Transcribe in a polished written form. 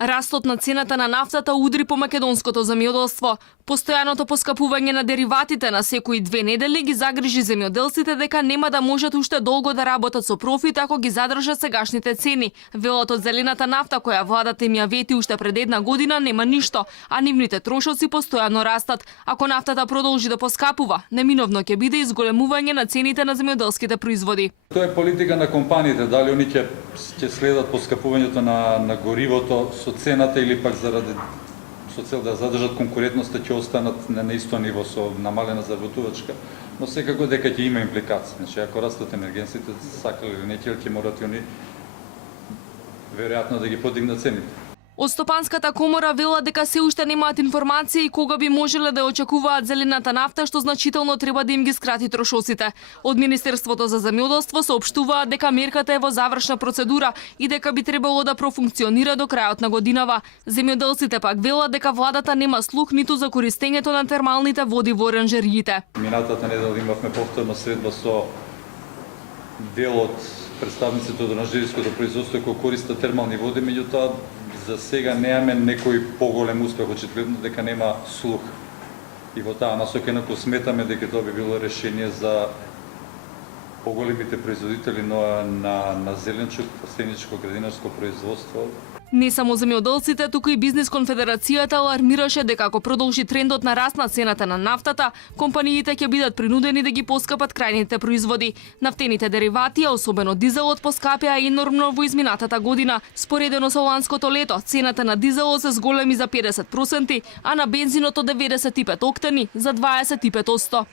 Растот на цената на нафтата удри по македонското земјоделство. Постојаното поскапување на дериватите на секои 2 недели ги загрижи земјоделците дека нема да можат уште долго да работат со профит ако ги задржат сегашните цени. Велат од зелената нафта која владата им ја вети уште пред 1 година нема ништо, а нивните трошоци постојано растат. Ако нафтата продолжи да поскапува, неминовно ќе биде изголемување на цените на земјоделските производи. Тоа е политика на компаниите, дали они ќе следат поскапувањето на горивото со цената или пак заради со цел да задржат конкурентноста ќе останат на исто ниво со намалена заработувачка, но секако дека ќе има импликации. Значи ако растат енергенците, сакали или не ќе морат и они веројатно да ги подигнат цените. Од Стопанската комора вела дека се уште немаат информации кога би можеле да ја очекуваат зелената нафта, што значително треба да им ги скрати трошоците. Од Министерството за земјоделство соопштуваат дека мерката е во завршна процедура и дека би требало да профункционира до крајот на годинава. Земјоделците пак велат дека владата нема слух ниту за користењето на термалните води во оранжериите. Минатата недела имавме повторна средба со дел од представниците од оранжериското производство кои користат термални води, меѓутоа за сега немаме некој поголем успех, очигледно дека нема слух. И во таа насока инаку сметаме дека тоа би било решение за поголемите производители на зеленчук, растеничко, градинарско производство. Не само земјоделците, туку и Бизнис конфедерацијата алармираше дека ако продолжи трендот на раст на цената на нафтата, компаниите ќе бидат принудени да ги поскапат крајните производи. Нафтените деривати, а особено дизелот, поскапеа енормно во изминатата година. Споредено со ланското лето, цената на дизелот се зголеми за 50%, а на бензинот од 95 октани за 25%.